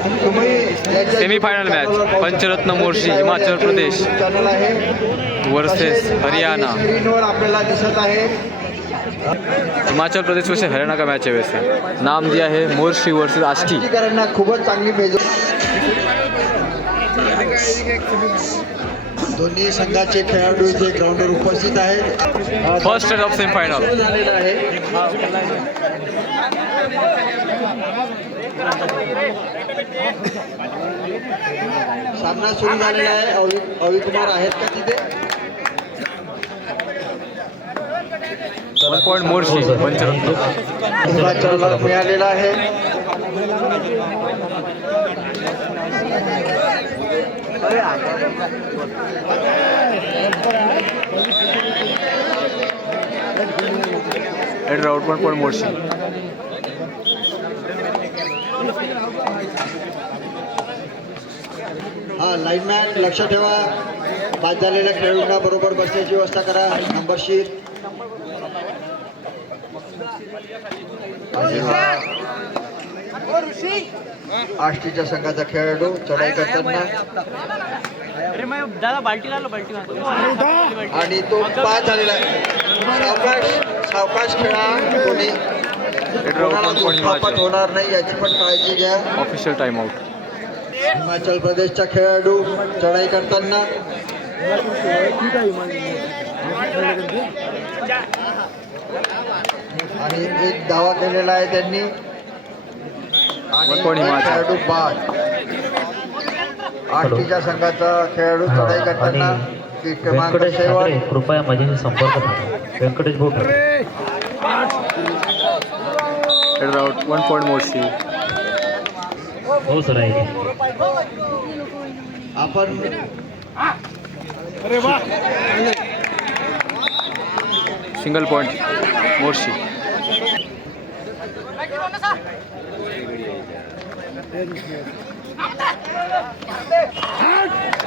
Semifinal match पंचरत्न Morshi Himachal Pradesh versus Haryana. आपल्याला दिसत आहे हिमाचल प्रदेश वर्सेस हरियाणा का मैच है। वैसे नाम दिया है मोर्शी वर्सेस आष्टी। खूपच चांगली मेजो दोन्ही संघाचे खेळाडू इथे ग्राउंडवर उपस्थित आहेत। फर्स्ट स्टेज ऑफ सेमीफायनल झालेला आहे। सामना सुरू झालेला आहे। अवी कुमार आहेत का तिथे? 1 पॉइंट मोर्शी पंचरत्न हिमाचलला मिळालेला आहे। Head out 1 point Morshi. हा लाईनमॅन लक्ष ठेवा, बाद झालेल्या खेळाडूंना बरोबर बसण्याची व्यवस्था करा। नंबरशीर आष्टीच्या संघाचा खेळाडू चढाई करताना आणि तो बाद झालेला आहे। सावकाश खेळा, कोणी दुखापत होणार नाही याची पण काळजी घ्या। Official time out. हिमाचल प्रदेशचा खेळाडू चढाई करताना आणि एक धावा केलेला आहे त्यांनी आणि खेळाडू बाद। आष्टीच्या संघाचा खेळाडू चढाई करताना व्यंकटेश ठाकरे कृपया माझ्याशी संपर्क साधा। Vyankatesh Bhau Thackeray head out 1 point Morshi. हो सर आहे। आपण सिंगल पॉइंट मोर्शी।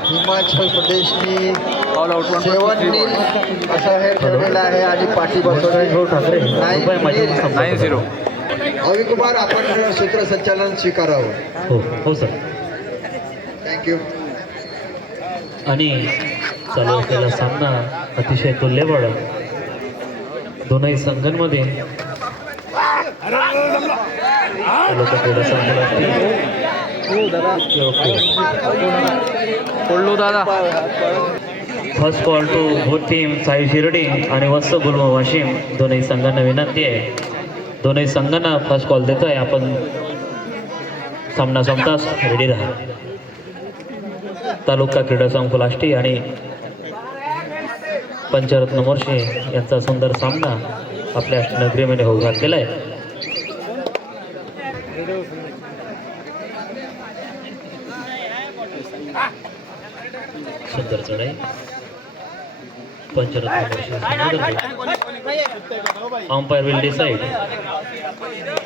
हिमाचल प्रदेशनी ऑल आउट 7 असा हे ठरलेला आहे आणि पाठी भाऊ ठाकरे कृपया माझ्याशी 9-0। अवी कुमार आपण सूत्रसंचालन स्वीकारावं। हो हो सर। थँक्यू। आणि चालू असलेला सामना अतिशय तुल्यबळ दोनही संघांमध्ये first call to both team Sai Shirdi आणि वत्स गुलम वाशिम दोनही संघांना विनंती आहे। दोनही संघांना फर्स्ट कॉल देतो आहे, आपण सामना संपताच रेडी राहा। तालुका क्रीडा संकुल आष्टी आणि पंचरत्न मोर्शी यांचा सुंदर सामना आपल्या नगरीमध्ये होऊ घातलेला आहे। सुंदर चढाई Panchratna Morshi. Umpire will decide.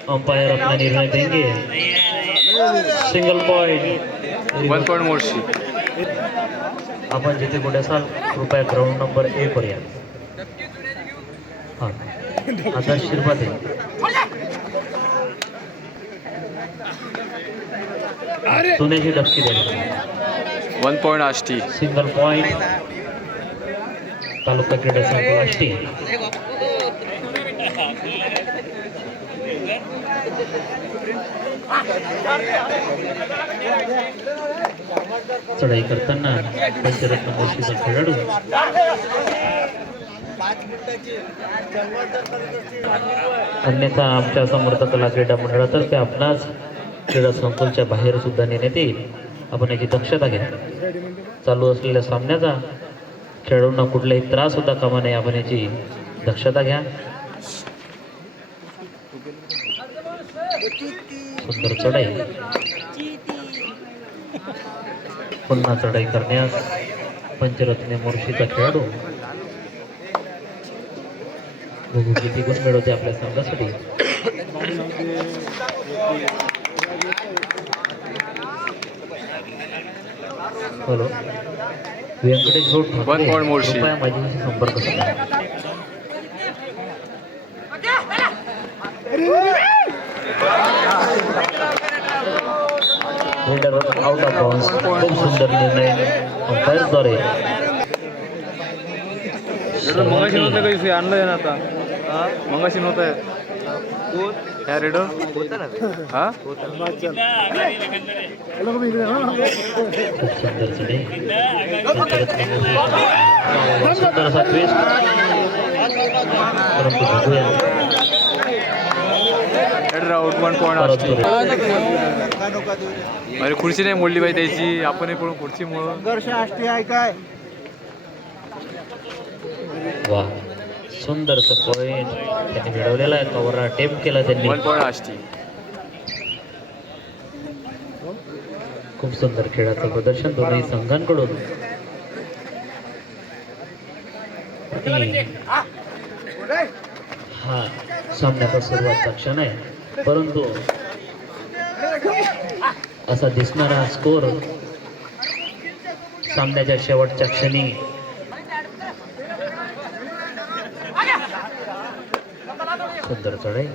Umpire अपना निर्णय देंगे। Single point 1 point Morshi. आपण जिथे कुठे असाल कृपया ग्राउंड नंबर 1 वर या। हां आता शिरपाते सोन्याची डबकी द्या। 1 पॉइंट आष्टी। सिंगल पॉइंट तालुका क्रीडा संकुल आष्टी। चढाई करताना पंचरत्न मोर्शीचा खेळाडू अन्यथा आमच्या समर्थ कला क्रीडा मंडळातर्फे आपणास क्रीडा संकुलच्या बाहेर सुद्धा नेण्यात येईल। आपण याची दक्षता घ्या। चालू असलेल्या सामन्याचा खेळाडूंना कुठलाही त्रास होता कामा नये, आपण याची दक्षता घ्या। सुंदर चढाई, पुन्हा चढाई करण्यास पंचरत्न मोर्शीचा खेळाडू बघू किती गुण मिळवते आपल्या संघासाठी। हॅलो व्यंकटेश भाऊ ठाकरे कृपया माझ्याशी संपर्क साधा। Fielder out of bounds. खूप सुंदर निर्णय अंपायरद्वारे. मगाशी नव्हतं काही विषय आणलं आहे ना आता. मगाशी नव्हतं आहे ह्या रेडर हा खूप सुंदर चढे. सुंदर असा ट्विस्ट. परंतु बघूया रेडर आउट 1 पॉईंट असते. अरे खुर्ची नाही मोडली पाहिजे त्याची. आपणही पळून खुर्ची मोड. वा सुंदर असं पॉईंट त्यांनी मिळवलेला आहे. कव्हर अटेम्प्ट केला त्यांनी. 1 पॉईंट असते. खूप सुंदर खेळाचं प्रदर्शन दोन्ही संघांकडून. आणि हा सामन्याचा सुरुवातचा क्षण आहे. परंतु असा दिसणारा स्कोर सामन्याच्या शेवटच्या क्षणी सुंदर चढाई.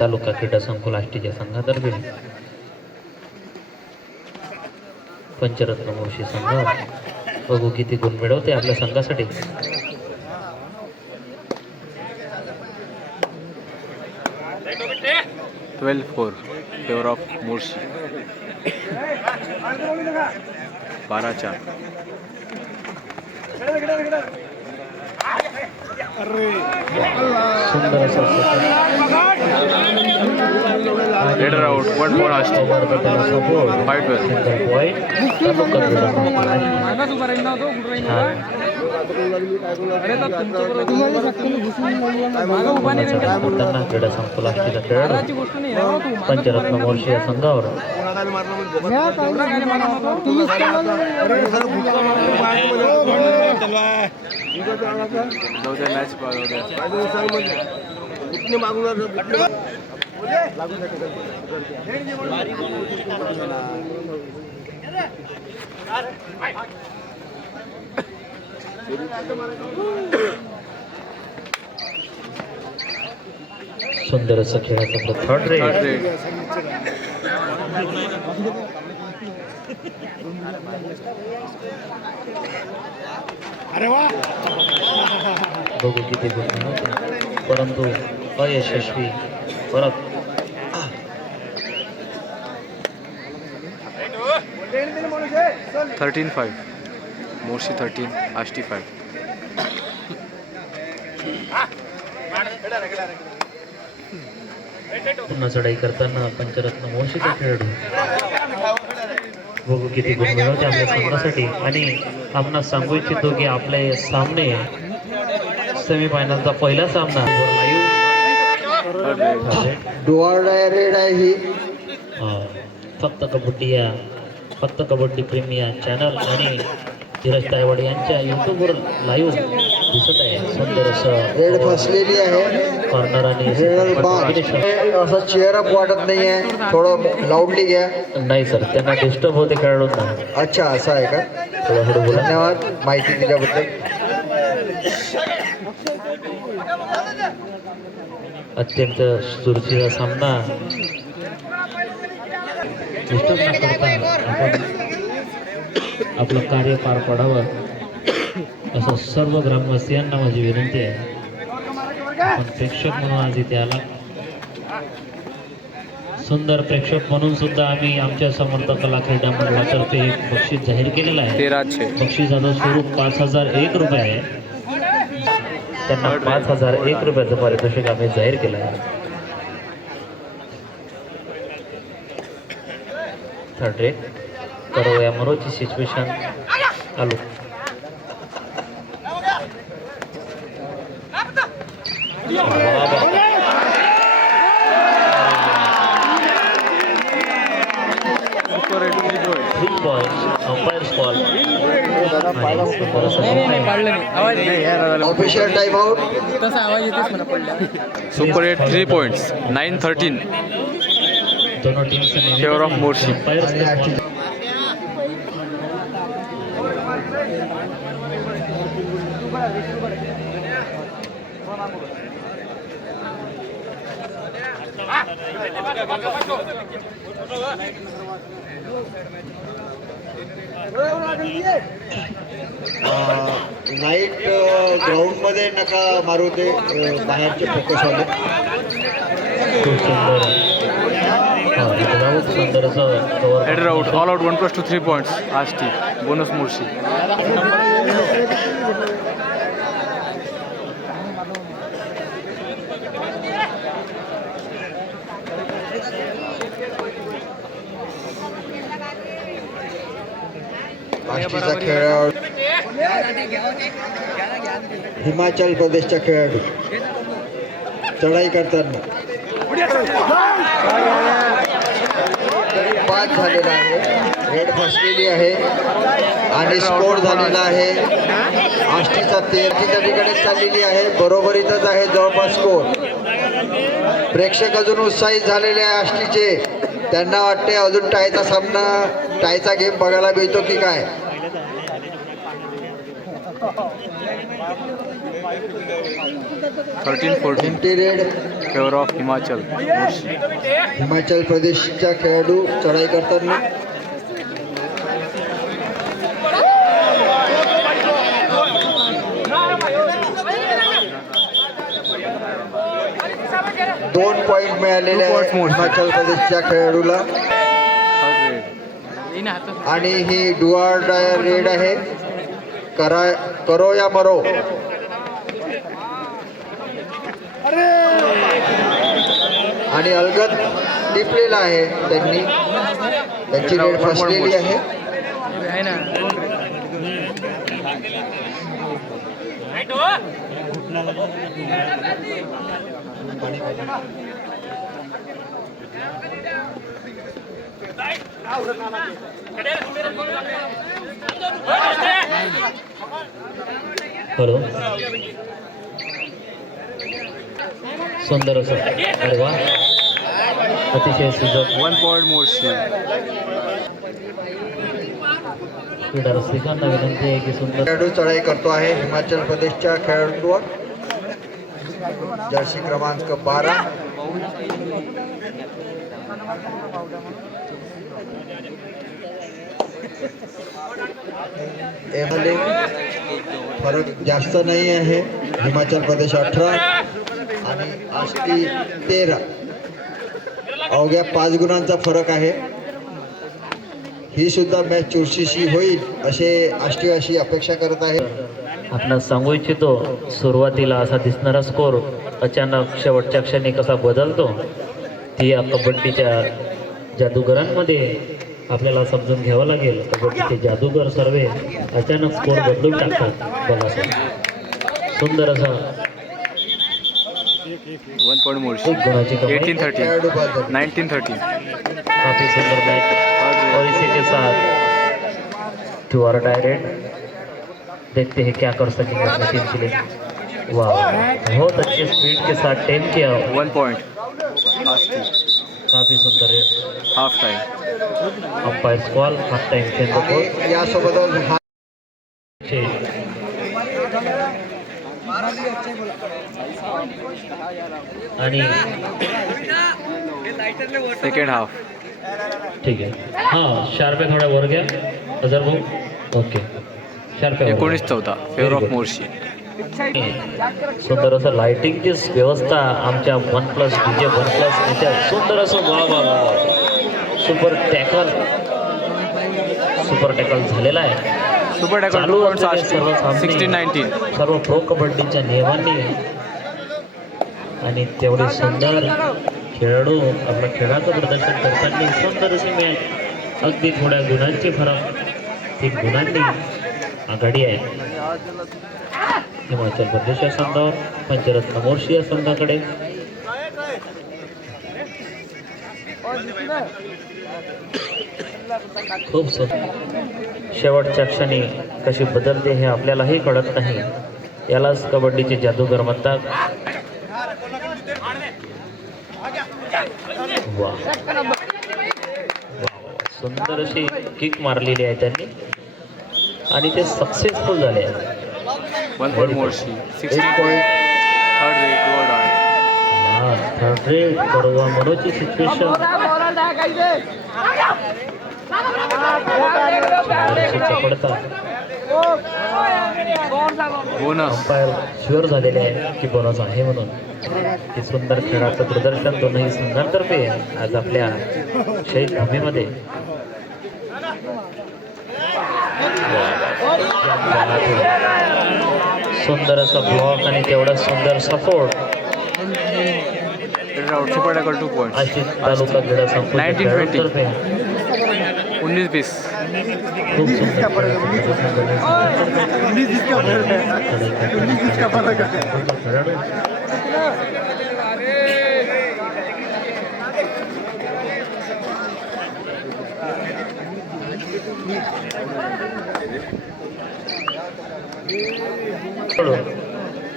तालुका क्रीडा संकुल आष्टीच्या संघातर्फे पंचरत्न मोर्शी संघ बघू किती गुण मिळवते आपल्या संघासाठी. Twelve 4 favour of Morshi. 12-4. सुंदर असं रेडर आउट 1 पॉईंट असते. 5-12. क्रीडा संकुल आष्टीचा खेळाडू पंचरत्न मोर्शी या संघावर. मॅच सुंदर असं खेळाचं थर्ड रेड. बघू किती गुण मिळवते. परंतु अयशस्वी. परत 13-5. मोर्शी 13 आष्टी 5. पुन्हा चढाई करताना पंचरत्न मोर्शीचा खेळाडू. बघू किती गुण मिळवते आपल्या संघासाठी. आणि आपण सांगू इच्छितो की आपले सामने सेमीफायनलचा पहिला सामना रेड आहे ही. फक्त कबड्डी प्रेमी या चॅनल आणि धीरज तायवाडे यांच्या यूट्यूबवर लाईव्ह दिसत आहे. सुंदर असं रेड फसलेली आहे. कॉर्नर आणि असं चेअर अप वाटत नाहीये. थोडं लाऊडली घ्या. नाही सर त्यांना डिस्टर्ब होते खेळाडूंना. अच्छा असं आहे का. थोडं हळू बोला. धन्यवाद माहिती दिल्याबद्दल. अत्यंत सुरक्षित सामना. डिस्टर्ब न करता आपण आपलं कार्य पार पाडावं असं सर्व ग्रामवासियांना माझी विनंती आहे. आपण प्रेक्षक म्हणून आज इथे आला. सुंदर प्रेक्षक म्हणून सुद्धा आम्ही आमच्या समर्थ कला क्रीडा मंडळातर्फे एक बक्षीस जाहीर केलेलं आहे. 1300. बक्षिसाचं स्वरूप 5001 रुपये आहे. त्यांना 5001 रुपयाचं पारितोषिक आम्ही जाहीर केलं आहे. थर्ड रेड करो या मरोची सिच्युएशन चालू. Official time out. Super 8 3 points 9-13 दोनों team say favour of Morshi. Night ground मध्ये नका मारू ते बाहेरचे फोकस आले. खूप सुंदर सुंदर असं cover. Header out, all out 1+2 3 points. Ashti bonus Morshi. आष्टीचा खेळाडू हिमाचल प्रदेशचा खेळाडू चढाई करताना 5 झालेला आहे. रेड फसलेली आहे आणि स्कोर झालेला आहे. आष्टीचा 13 ठिकाणी चाललेली आहे. बरोबरीतच आहे जवळपास स्कोर. प्रेक्षक अजून उत्साहित झालेले आहे आष्टीचे. त्यांना वाटते अजून टायचा सामना, टायचा गेम बघायला मिळतो की काय. 13-14 empty raid favour of Himachal मोर्शी. हिमाचल प्रदेशचा खेळाडू चढाई करताना दोन पॉइंट मिळालेले आहेत हिमाचल प्रदेशच्या खेळाडूला. आणि ही डुआर डायर रेड आहे. करो या मरो. आणि अलगद टिपलेला आहे त्यांनी. त्यांची रेड फसलेली आहे. हॅलो, सुंदर असं. अरे वा, अतिशय सुंदर. 1 पॉईंट मोर्शी. क्रीडा रसिकांना विनंती आहे की सुंदर खेळाडू चढाई करतो आहे हिमाचल प्रदेशच्या खेळाडूवर. जर्सी क्रमांक 12. यामध्ये फरक जास्त नाही आहे. हिमाचल प्रदेश 18 आणि आष्टी 13. अवघ्या 5 गुणांचा फरक आहे. ही सुद्धा मॅच चुरशीची होईल असे आष्टी अशी अपेक्षा करत आहे. आपण सांगू इच्छितो, सुरुवातीला असा दिसणारा स्कोर अचानक शेवटच्या क्षणी कसा बदलतो ती या कबड्डीच्या जादूगरांमध्ये आपल्याला समजून घ्यावं लागेल. कबड्डीचे जादूगर सर्व अचानक स्कोर बदलून टाकतात. बघा सर, सुंदर असा 1 पॉईंट मोर्शी. 18-13 19-13. काफी सुंदर मैच और इसी के साथ टू आर डायरेक्ट. देखते हैं क्या कर सकेंगे अपनी टीम के लिए. वाह, बहुत अच्छे स्पीड के साथ टेम किया. 1 पॉईंट आष्टी. काफी सुंदर है. Half time. Umpire call half time खेळतो. आणि यासोबतच आणि सेकंड हाफ. ठीक आहे. हां, शार्प आहे, थोडा वर घ्या अजर भाऊ. ओके, शार्प आहे. 19-14 फेवर ऑफ मोर्शी. सुंदर असं लाइटिंगची व्यवस्था आमच्या OnePlus DJ OnePlus याच्या सुंदर असं. वा वा वा, सुपर टॅकल झालेला आहे. सुपर टॅकल चालू असलेले सर्व 16-19. सर्व प्रो कबड्डीच्या नियमांनी. आणि तेवढे सुंदर खेळाडू आपल्या खेळाचं प्रदर्शन करताना सुंदर अशी मॅच. अगदी थोड्या गुणांची फरक, 3 गुणांनी आघाडी आहे हिमाचल प्रदेश या संघावर पंचरत्न मोर्शी या संघाकडे. खूप सुंदर. शेवटच्या क्षणी कशी बदलते हे आपल्यालाही कळत नाही. यालाच कबड्डीचे जादूगर म्हणतात. वा, सुंदर अशी किक मारलेली आहे त्यांनी आणि ते सक्सेसफुल झाले. 1 point Morshi. 16 1 point third raid do or die. Third raid परवा मनोची सिच्युएशन पडता बोनस अंपायर शुअर झालेले आहे की बोनस आहे म्हणून. की सुंदर खेळाचं प्रदर्शन दोनही संघांतर्फे आज आपल्या शहीद भूमीमध्ये. सुंदर असा ब्लॉक आणि तेवढा सुंदर support. Super tackle 2 point. Ashish taluka क्रीडा संकुल 19-20. 19-20. खूप सुंदर खेळाडू.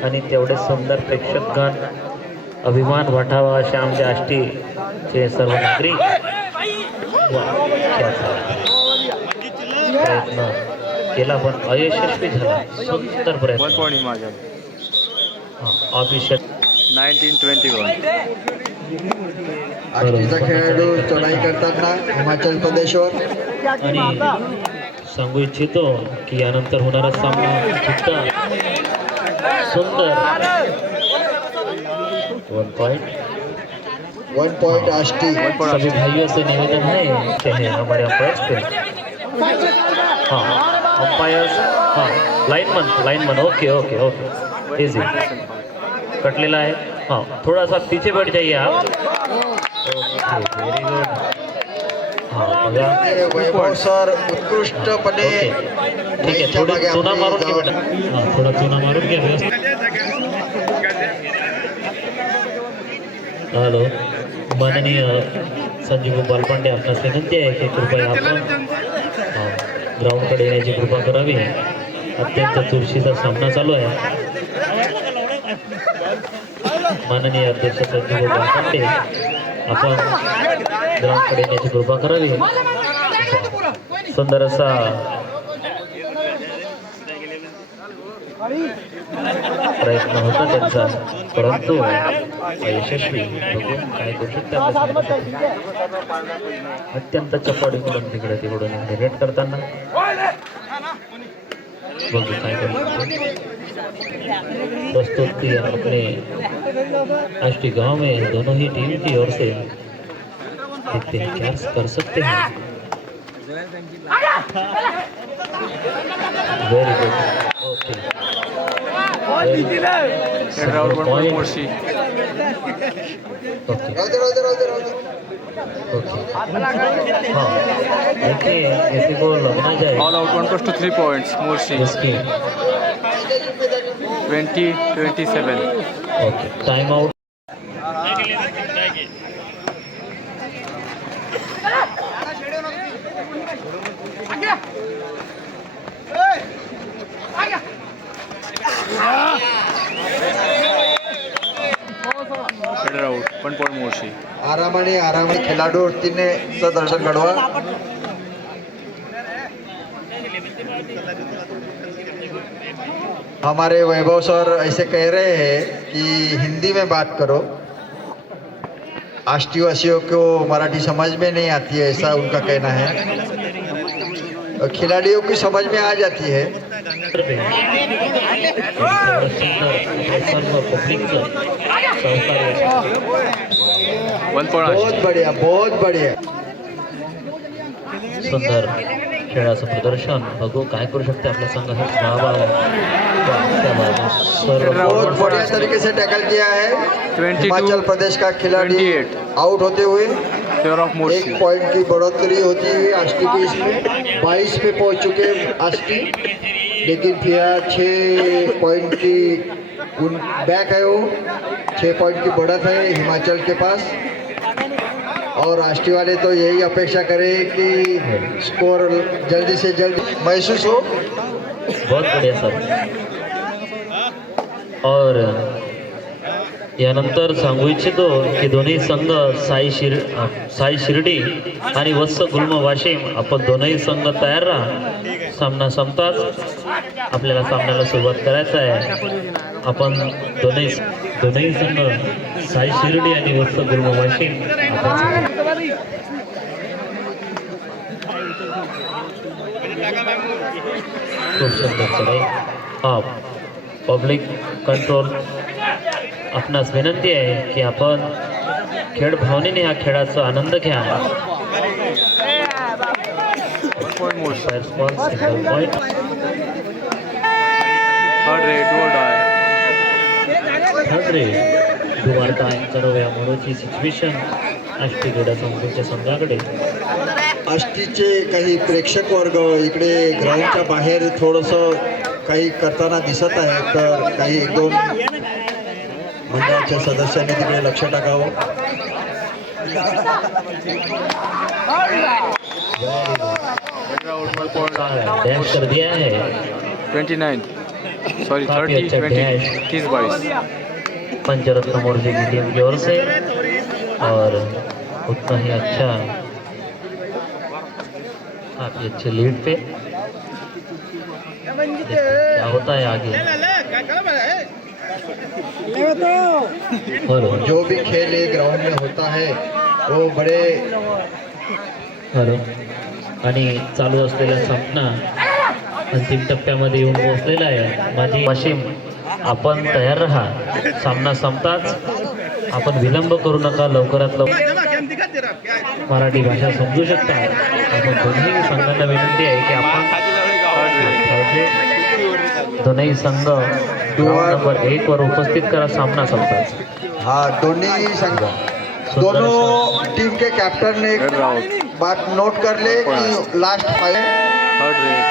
आणि तेवढे सुंदर प्रेक्षकगण अभिमान वाटावा असे आमच्या आष्टीचे सर्व नागरिक प्रयत्न केला पण अयशस्वी झाला. सुंदर प्रयत्न. 1 पॉइंट माझ्या. ऑफिशियल 19-21. आष्टीचा खेळाडू चढाई करताना हिमाचल प्रदेशवर. आणि सांगू इच्छितो की यानंतर होणारा सामना सुद्धा सुंदर. 1 पॉइंट. 1 पॉइंट आष्टी. सभी भाइयों से निवेदन है कि है हमारे अंपायर्स पे. हाँ अंपायर्स. हाँ लाइनमन ओके ओके ओके इजी कटलेला आहे. हाँ थोड़ा सा पीछे बैठ जाइए आप. Okay very good. हाँ बघा वैभव सर उत्कृष्टपणे ठीक आहे. थोडं चुना मारून घे बेटा. हां थोडा चुना मारून घ्या व्यवस्थित. हॅलो माननीय संजीव बालपांडे आपणास विनंती आहे की कृपया आपण ग्राउंडकडे येण्याची कृपा करावी. अत्यंत चुरशीचा सामना चालू आहे. माननीय अध्यक्ष संजीव बालपांडे आपण ग्राउंडकडे येण्याची कृपा करावी. सुंदर असा प्रयत्न होता त्यांचा परंतु यशस्वी. बघून काय करू शकते अत्यंत चपाडीकडून तिकडून रेड करताना बघू काय करू शकते. प्रस्तुति अपने आष्टी गांव में दोनों ही टीम की ओर से देखते हैं क्या कर सकते हैं. Very good. ओके मोर्शी. हाँ देखिए किसी को लगना चाहिए. All out 1+3 points Morshi. इसकी 20-27. Okay time out. Header out 1 point Morshi. आरामाने खिलाडूने दर्शन घडवा. हमारे वैभव सर ऐसे कह रहे हैं कि हिंदी में बात करो. आष्टीवासियों को मराठी समझ में नहीं आती है ऐसा उनका कहना है. खिलाड़ियों की समझ में आ जाती है. बहुत बढ़िया. सुंदर खेळाचं प्रदर्शन. बघू काय करू शकते आपल्या संघाचा बहुत बढ़िया तरीके से टैकल किया है. हिमाचल प्रदेश का खिलाड़ी आउट होते हुए 1 पॉइंट की बढ़ोतरी होती हुई आष्टी की इसमें 22 पे पहुंच चुके आष्टी. लेकिन फिर 6 पॉइंट की बैक है वो. 6 पॉइंट की बढ़त है हिमाचल के पास. और आष्टी वाले तो यही अपेक्षा करें कि स्कोर जल्दी से जल्दी महसूस हो. बहुत बढ़िया सर. और यानंतर सांगू इच्छितो की दोन्ही संघ साई शिर्डी आणि वत्स गुल्म वाशिम आपण दोनही संघ तयार राहा. सामना संपताच आपल्याला सामन्याला सुरुवात करायचा आहे. आपण दोनही संघ साई शिर्डी आणि वत्स गुरुमा वाशिम खूप सुंदर चढाई. हा पब्लिक कंट्रोल आपणास विनंती आहे की आपण खेळ भावनेने ह्या खेळाचा आनंद घ्या. Point third raid to die. Third raid दुवारटा तर या मोरोची सिच्युएशन आष्टी क्रीडा संकुलच्या संघाकडे. आष्टीचे काही प्रेक्षक वर्ग इकडे ग्राउंडच्या बाहेर थोडंसं काही करताना दिसत आहे, तर काही एक दोन मंडळाच्या सदस्यांनी तिकडे लक्ष टाकावं. डैश कर दिया है 29 सॉरी काफी 30 अच्छा 20 डैश 30-22. पंचरत्न मोर्चे की टीम की ओर से और उतना ही अच्छा काफी अच्छे लीड पे. क्या होता है आगे. हेलो जो भी खेल ये ग्राउंड में होता है वो बड़े हेलो आणि चालू असलेला सामना अंतिम टप्प्यामध्ये येऊन पोहोचलेला आहे. माझी वाशिम आपण तयार राहा. सामना संपताच आपण विलंब करू नका. लवकरात लवकर मराठी भाषा समजू शकता. आपण दोन्ही संघांना विनंती आहे की आपण दोन्ही संघ नंबर 1 वर उपस्थित करा. सामना संपताच. हाँ, दोनों संघ दोनों टीम के कैप्टन ने एक बात नोट कर ले कि लास्ट फाइव थर्ड रेड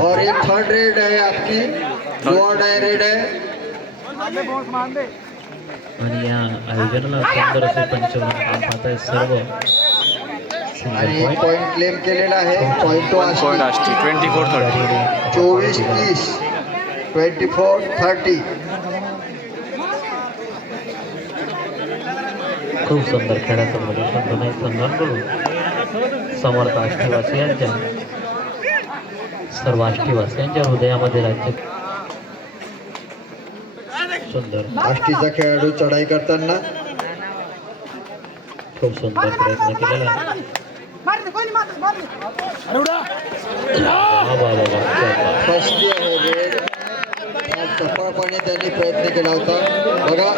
और ये थर्ड रेड है आपकी, डू और डाई रेड है. आणि या आयोजनाला सुंदर असे पंचवन पाहत आहे सर्व. आणि एक पॉइंट क्लेम केलेला आहे. पॉइंट तो पॉइंट आष्टी 24-30. 24-30 24-30. खूप सुंदर खेळाचं प्रदर्शन दोन्ही संघांकडून. समर्थ आष्टीवासियांच्या सर्व आष्टीवासियांच्या हृदयामध्ये राज्य. सुंदर आष्टीचा खेळाडू चढाई करताना खूप सुंदर प्रयत्न केलेला आहे. फसली आहे रेड. चपळपणे त्यांनी प्रयत्न केला होता. बघा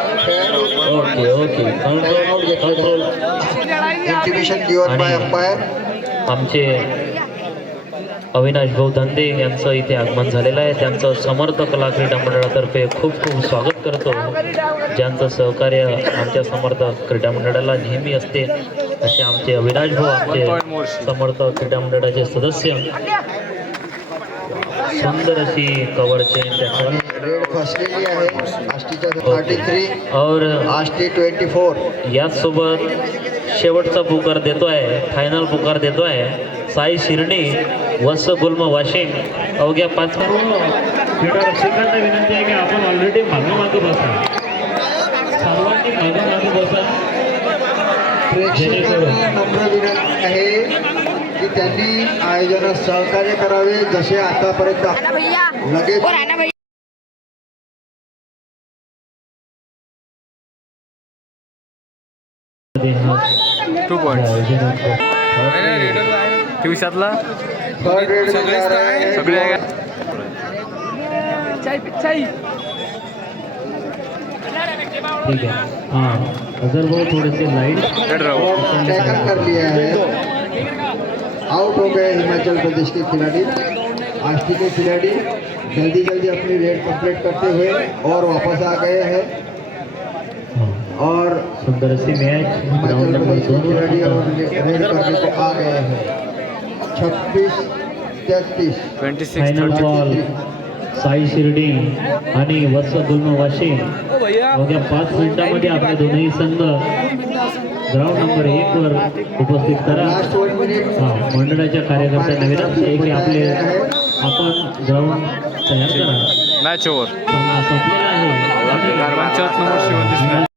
okay okay timeout control. Intimation given by umpire. आमचे अविनाश भाऊ धंदे यांचं इथे आगमन झालेलं आहे. त्यांचं समर्थ कला क्रीडा मंडळातर्फे खूप खूप स्वागत करतो. ज्यांचं सहकार्य आमच्या समर्थ क्रीडा मंडळाला नेहमी असते असे आमचे अविनाश भाऊ, आमचे समर्थ क्रीडा मंडळाचे सदस्य. सुंदर अशी कव्हर चेन त्याच्यावर. रेड फसलेली आहे आष्टीच्या 33 और आष्टी 24. याचसोबत शेवटचा पुकार देतोय, फायनल पुकार देतोय साई शिर्डी वत्स गुल्म वाशिम. अवघ्या 5 रसिकांना विनंती आहे की आपण ऑलरेडी मागं बसा. सर्वांनी मागं बसा. प्रेक्षकांना नम्र विनंती आहे की त्यांनी आयोजनात सहकार्य करावे, जसे आतापर्यंत लगेच 2 पॉइंट्स. 24ला थर्ड रेड सगळे आहे. ठीक है. हाँ अजर वो थोड़े से लाइट रेड राउंड. टैकल कर लिया है. आउट हो गए हिमाचल प्रदेश के खिलाड़ी. आष्टी के खिलाड़ी जल्दी जल्दी अपनी रेड कंप्लीट करते हुए और वापस आ गए हैं. और सुंदर सी match ground Himachal number Pradesh के 2 खिलाड़ी और रेड करने को आ गए हैं. 36-33. 26 फायनल 30. बॉल साई शिर्डी आणि वत्स गुल्म वाशिम. अवघ्या 5 मिनिटांमध्ये आपले दोन्ही संघ ग्राउंड नंबर 1 वर उपस्थित करा. Last 1 minute. मंडळाच्या कार्यकर्त्यांना विनंती आहे की आपण ग्राउंड तयार करा. Match over. सामना संपलेला आहे. 25 नंबर 34 मॅच.